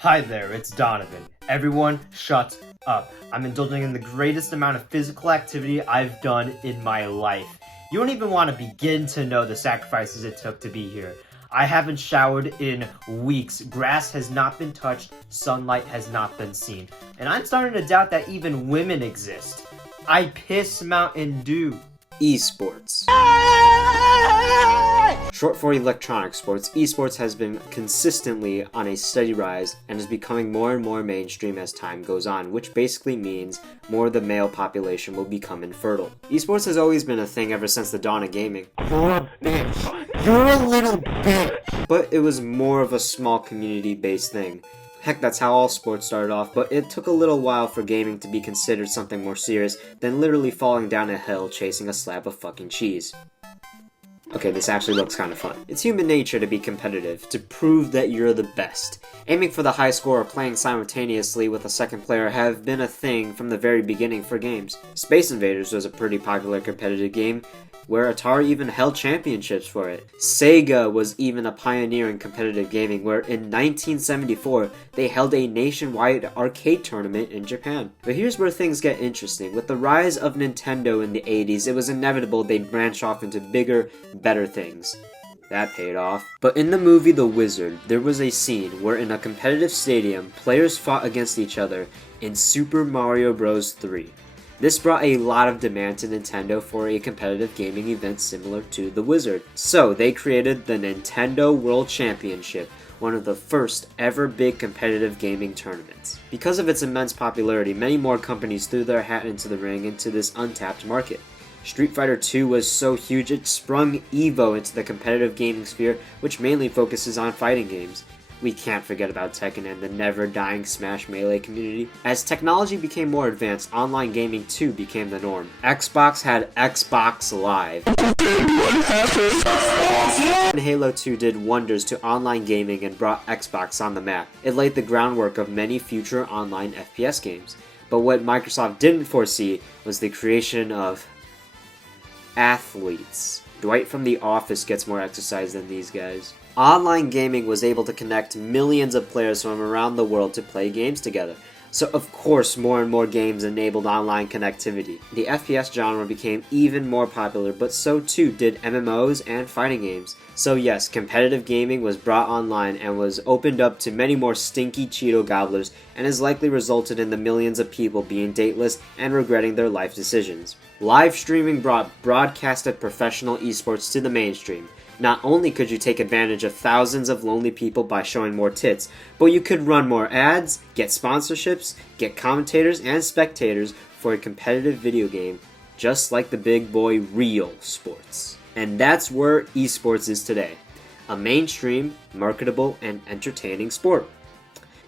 Hi there, it's Donovan. Everyone, shut up. I'm indulging in the greatest amount of physical activity I've done in my life. You don't even want to begin to know the sacrifices it took to be here. I haven't showered in weeks. Grass has not been touched. Sunlight has not been seen. And I'm starting to doubt that even women exist. I piss Mountain Dew. Esports. Short for electronic sports, esports has been consistently on a steady rise and is becoming more and more mainstream as time goes on, which basically means more of the male population will become infertile. Esports has always been a thing ever since the dawn of gaming. You're a bitch. You're a little bitch. But it was more of a small community-based thing. Heck, that's how all sports started off, but it took a little while for gaming to be considered something more serious than literally falling down a hill chasing a slab of fucking cheese. Okay, this actually looks kind of fun. It's human nature to be competitive, to prove that you're the best. Aiming for the high score or playing simultaneously with a second player have been a thing from the very beginning for games. Space Invaders was a pretty popular competitive game, where Atari even held championships for it. Sega was even a pioneer in competitive gaming, where in 1974, they held a nationwide arcade tournament in Japan. But here's where things get interesting. With the rise of Nintendo in the 80s, it was inevitable they'd branch off into bigger, better things. That paid off. But in the movie The Wizard, there was a scene where in a competitive stadium, players fought against each other in Super Mario Bros. 3. This brought a lot of demand to Nintendo for a competitive gaming event similar to The Wizard. So they created the Nintendo World Championship, one of the first ever big competitive gaming tournaments. Because of its immense popularity, many more companies threw their hat into the ring into this untapped market. Street Fighter II was so huge it sprung Evo into the competitive gaming sphere, which mainly focuses on fighting games. We can't forget about Tekken and the never-dying Smash Melee community. As technology became more advanced, online gaming too became the norm. Xbox had Xbox Live. And Halo 2 did wonders to online gaming and brought Xbox on the map. It laid the groundwork of many future online FPS games. But what Microsoft didn't foresee was the creation of athletes. Dwight from The Office gets more exercise than these guys. Online gaming was able to connect millions of players from around the world to play games together. So of course more and more games enabled online connectivity. The FPS genre became even more popular, but so too did MMOs and fighting games. So yes, competitive gaming was brought online and was opened up to many more stinky Cheeto gobblers and has likely resulted in the millions of people being dateless and regretting their life decisions. Live streaming brought broadcasted professional esports to the mainstream. Not only could you take advantage of thousands of lonely people by showing more tits, but you could run more ads, get sponsorships, get commentators and spectators for a competitive video game, just like the big boy real sports. And that's where esports is today. A mainstream, marketable, and entertaining sport.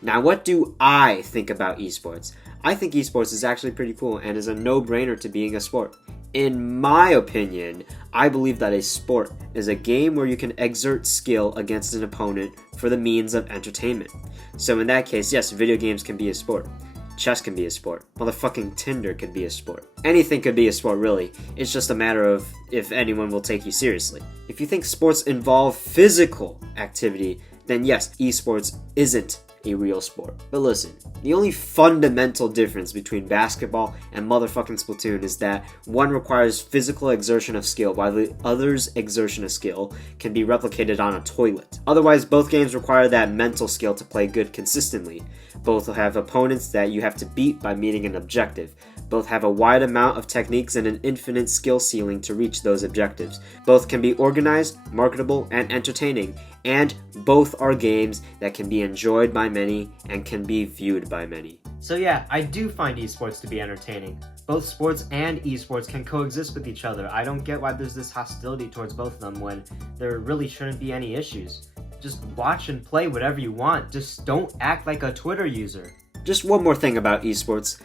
Now what do I think about esports? I think esports is actually pretty cool and is a no-brainer to being a sport. In my opinion, I believe that a sport is a game where you can exert skill against an opponent for the means of entertainment. So in that case, yes, video games can be a sport. Chess can be a sport. Motherfucking Tinder could be a sport. Anything could be a sport, really. It's just a matter of if anyone will take you seriously. If you think sports involve physical activity, then yes, esports isn't a real sport. But listen, the only fundamental difference between basketball and motherfucking Splatoon is that one requires physical exertion of skill while the other's exertion of skill can be replicated on a toilet. Otherwise, both games require that mental skill to play good consistently. Both have opponents that you have to beat by meeting an objective. Both have a wide amount of techniques and an infinite skill ceiling to reach those objectives. Both can be organized, marketable, and entertaining. And both are games that can be enjoyed by many and can be viewed by many. So yeah, I do find esports to be entertaining. Both sports and esports can coexist with each other. I don't get why there's this hostility towards both of them when there really shouldn't be any issues. Just watch and play whatever you want. Just don't act like a Twitter user. Just one more thing about esports.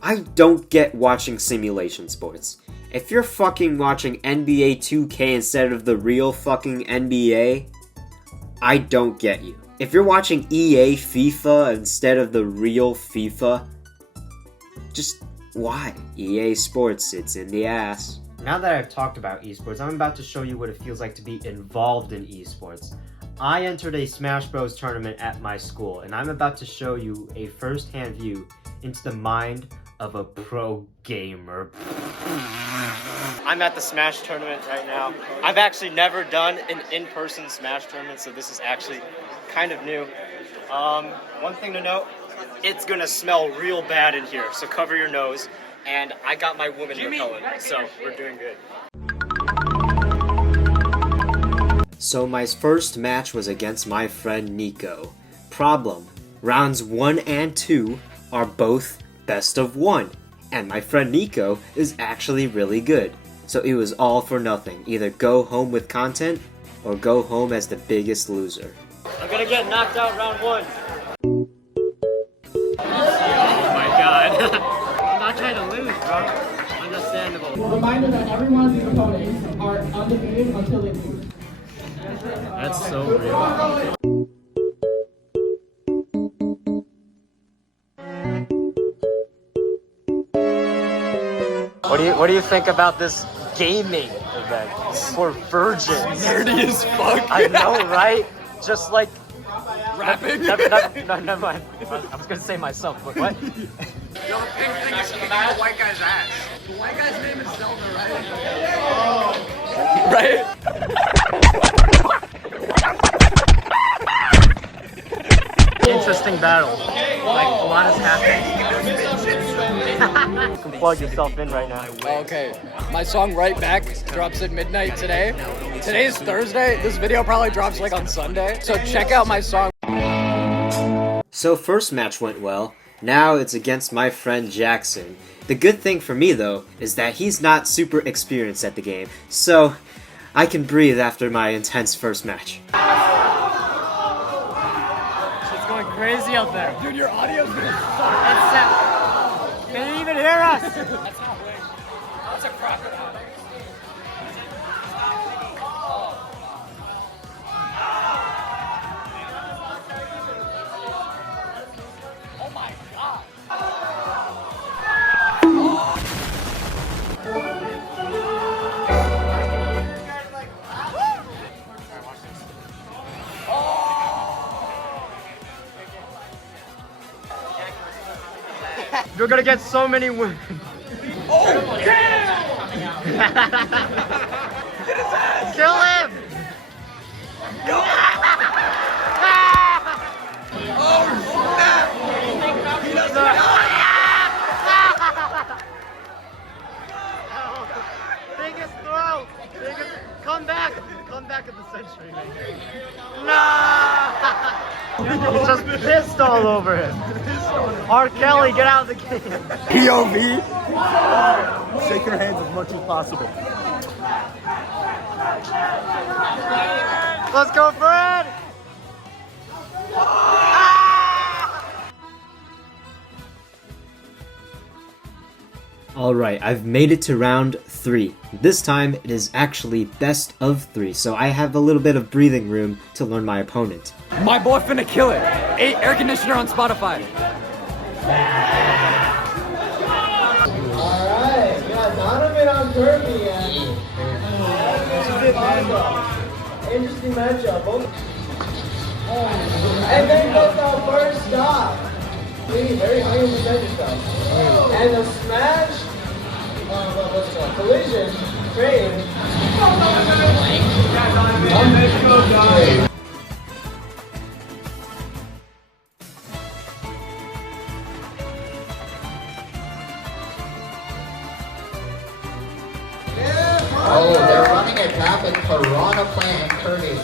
I don't get watching simulation sports. If you're fucking watching NBA 2K instead of the real fucking NBA, I don't get you. If you're watching EA FIFA instead of the real FIFA, just why? EA Sports, it's in the ass. Now that I've talked about esports, I'm about to show you what it feels like to be involved in esports. I entered a Smash Bros tournament at my school, and I'm about to show you a first-hand view into the mind of a pro gamer. I'm at the Smash tournament right now. I've actually never done an in-person Smash tournament, so this is actually kind of new. One thing to note, it's gonna smell real bad in here, so cover your nose. And I got my woman repellent, so we're doing good. So my first match was against my friend Nico. Problem: rounds 1 and 2 are both best of 1, and my friend Nico is actually really good. So it was all for nothing. Either go home with content or go home as the biggest loser. I'm gonna get knocked out round 1. Oh my god. I'm not trying to lose, bro. Understandable. Reminder that every one of these opponents are undefeated until they lose. That's so real. What do you think about this gaming event for virgins? Nerdy as fuck. I know, right? Just like Rapping. no, never mind. I was gonna say myself, but what? Yo, the pink thing is kicking the white guy's ass. The white guy's name is Zelda, right? Oh. Right? Interesting battle. Like, a lot is happening. You can plug yourself in right now. Okay. My song Right Back drops at midnight today. Today's Thursday. This video probably drops like on Sunday. So check out my song. So first match went well. Now it's against my friend Jackson. The good thing for me though is that he's not super experienced at the game, so I can breathe after my intense first match. It's going crazy out there. Dude, your audio's gonna suck. Can you even hear us? That's not wings. That's a crocodile. Oh my god. You're gonna get so many wins. Oh yeah! Kill him! Oh snap! He doesn't Biggest throw! Come back at the century, man. No! He's just pissed all over him. R. Kelly, get out of the game. POV. Shake your hands as much as possible. Let's go, Fred! Alright, I've made it to round 3. This time it is actually best of 3, so I have a little bit of breathing room to learn my opponent. My boy finna kill it. 8 air conditioner on Spotify. Alright, we got Donovan on Kirby and interesting matchup. And then goes our first stop. Very high in yourself. And the smash, what's it called? Collision, trade. Oh, they're running a map with Piranha Plant and Kirby.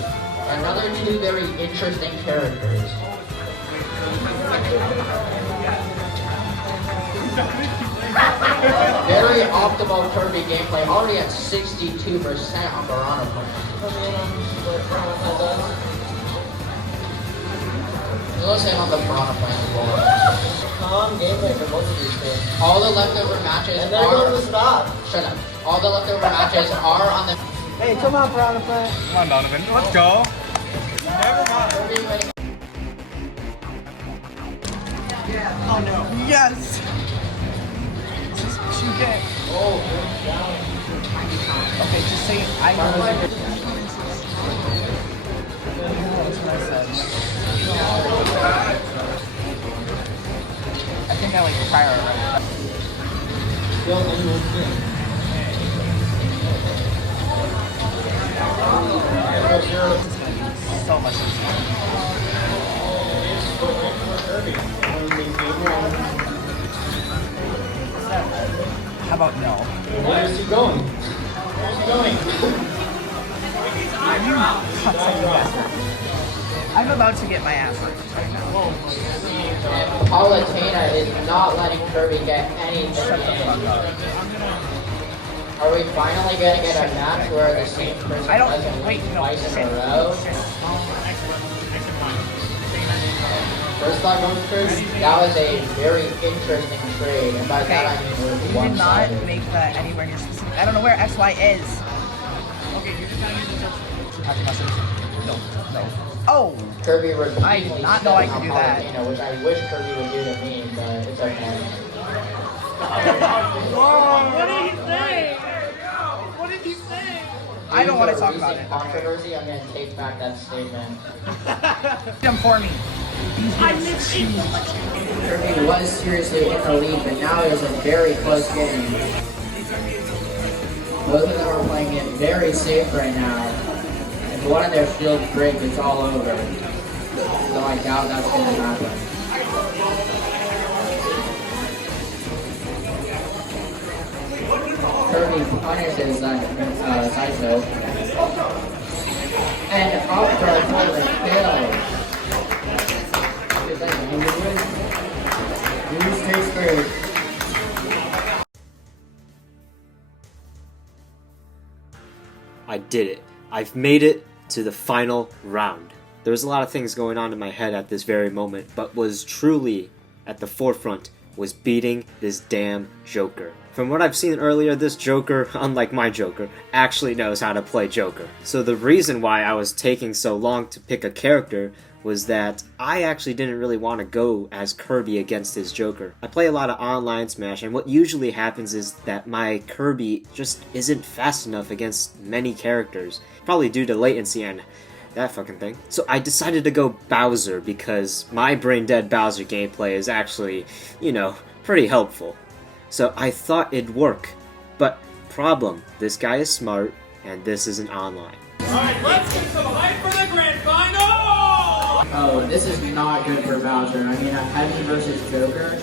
Another two very interesting characters. Very optimal Kirby gameplay, already at 62% on Piranha Plant. Let's hit on the Piranha Plant floor. Calm gameplay for both of these things. All the leftover matches And there goes the are... stop. Shut up. All the leftover matches are on the... Hey, come on, Piranha Plant. Come on, Donovan. Let's go. Never mind. Kirby winning. Oh no. Yes. You get. Oh, good down. Okay, just say I know. I think I like fire already. Still anyone's thing. So much easier. How about no? Where is he going? Where's he going? I'm about to get my ass ripped right now. Palutena is not letting Kirby get anything in. Are we finally gonna get a match where the same person I don't- doesn't wait, win no, twice in shit. a row? First thought goes Kirby. That was a very interesting trade, and by that I mean it was You did not one-sided. make that anywhere near specific. I don't know where XY is. Okay, you're just gonna use the happy message. No, no. Oh! Kirby repeatedly I did not know I could stepping do on that. Palutena, which I wish Kirby would do to me, but it's okay. I don't want to Due talk a about recent it. controversy, I'm gonna take back that statement. Them for me. Kirby was seriously in the lead, but now it is a very close game. Both of them are playing it very safe right now. If one of their shields break, it's all over. So I doubt that's going to happen. Kirby punishes Sideshow. And up for a kill. I did it. I've made it to the final round. There was a lot of things going on in my head at this very moment, but was truly at the forefront was beating this damn Joker. From what I've seen earlier, this Joker, unlike my Joker, actually knows how to play Joker. So the reason why I was taking so long to pick a character was that I actually didn't really want to go as Kirby against his Joker. I play a lot of online Smash, and what usually happens is that my Kirby just isn't fast enough against many characters, probably due to latency and that fucking thing. So I decided to go Bowser because my brain dead Bowser gameplay is actually, you know, pretty helpful. So I thought it'd work. But problem, this guy is smart and this isn't online. Alright, let's get some hype for the grand final! Oh, this is not good for Bowser. I mean, a Heavy versus Joker.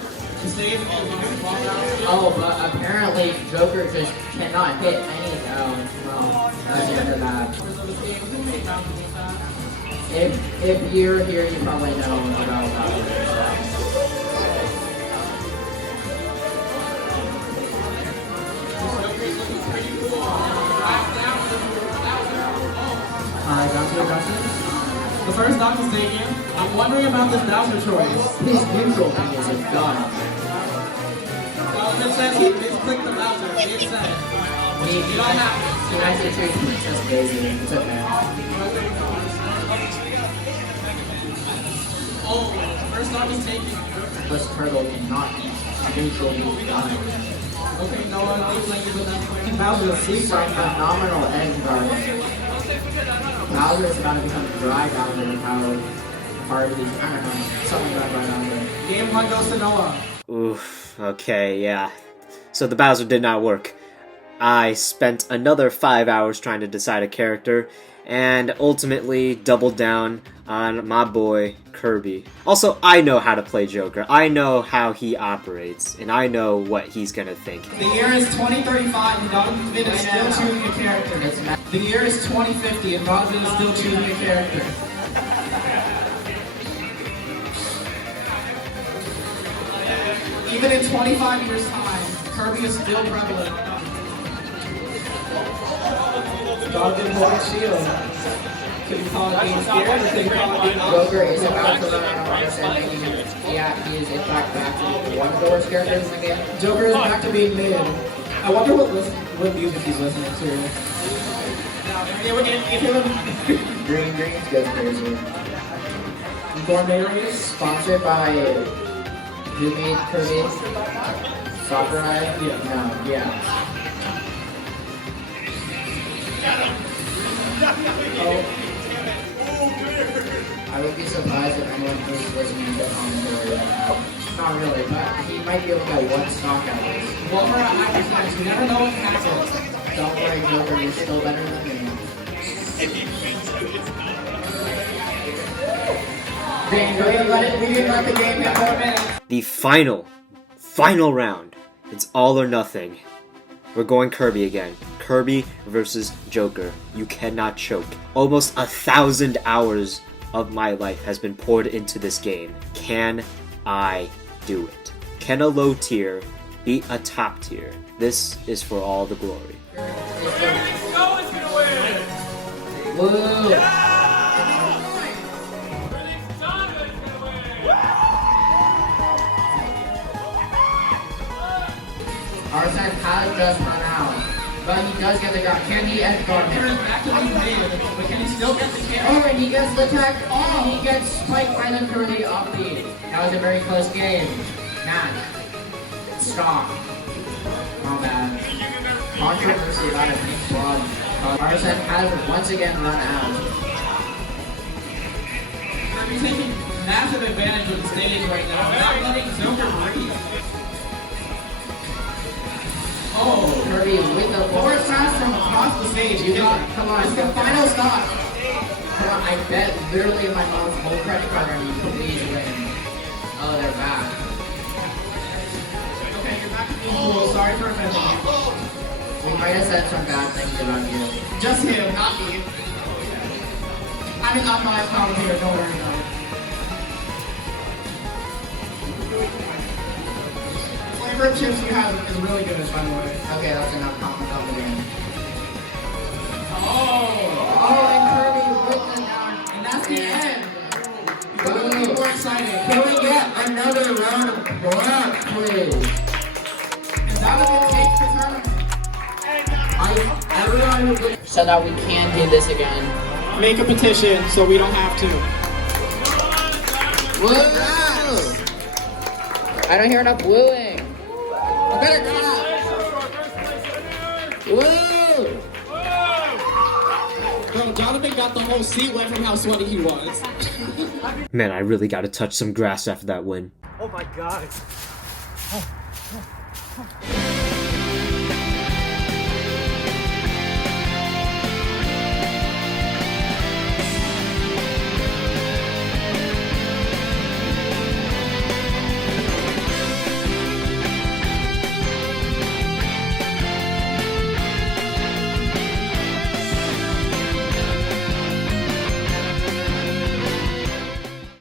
Oh, but apparently Joker just cannot hit any. Oh, well, that's the end of that. If you're here, you probably know about Bowser. The first knock is taken. I'm wondering about this Bowser choice. His neutral thing is a gun. Well, it says he misclicked the Bowser. He said. You don't have to. He actually treats Princess Daisy. It's okay. Oh, first knock is taken. This turtle cannot neutral his gun. Okay, Noah, thank you for that. Bowser sees a phenomenal end guard. Bowser is about to become dry Bowser with how hard he's, I don't know, something about Bowser. Game 1 goes to Noah. Oof, okay, yeah. So the Bowser did not work. I spent another 5 hours trying to decide a character, and ultimately doubled down on my boy, Kirby. Also, I know how to play Joker. I know how he operates, and I know what he's gonna think. The year is 2035 and Donovan is still choosing a character. The year is 2050 and Donovan is still choosing a character. Even in 25 years' time, Kirby is still prevalent. Donovan holds shield. Could you call it being scared or could you call it being Joker is about to run out of understanding. He is in fact back to one of the worst characters in the game. Joker is back to being mid. I wonder what music he's listening to. Yeah, we're gonna give him Green goes crazy. Gourmet Sponsored by who made Kirby? Sakurai? Yeah. No, yeah. I would be surprised if anyone who's listening to commentary right now. Not really, but he might be able to get one stock at least. Well, for our Irish fans, you never know what happens. Don't worry, Joker, you're still better than me. We didn't let the game get 4 minutes. The final round. It's all or nothing. We're going Kirby again. Kirby versus Joker. You cannot choke. Almost 1,000 hours of my life has been poured into this game. Can I do it? Can a low tier beat a top tier? This is for all the glory. Woo! Our side has just run out, but he does get the ground. Can he edge guard him? Back to the mid, but can he still get the kill? Oh, and he gets the tech. Oh, he gets spiked by the curly off lead. That was a very close game. Matt, stop. Not bad. Controversy about a pink blood. Our side has once again run out. We're taking massive advantage of the stage right now. We're not letting Joker breathe. Oh, Kirby with the forward pass from across the stage. You got, come on, It's the final stop. Come on, I bet literally my mom's whole credit card on you. Please win. Oh, they're back. Okay, you're back to being cool. Sorry for offending you. We might have said some bad things about you. Just him, not me. I mean, I'm not a commentator, don't worry about it. Flavor of chips you have is really good, by the way. Okay, that's enough comment on the game. Oh, and Kirby with the down. and that's the end. Boom. It's more exciting. Can we get another round of black, please? Is that what it takes to turn? So that we can do this again. Make a petition so we don't have to. Woo! I don't hear enough wooing. I better go. Woo! Bro, Donovan got the whole seat wet from how sweaty he was. Man, I really gotta touch some grass after that win. Oh my god.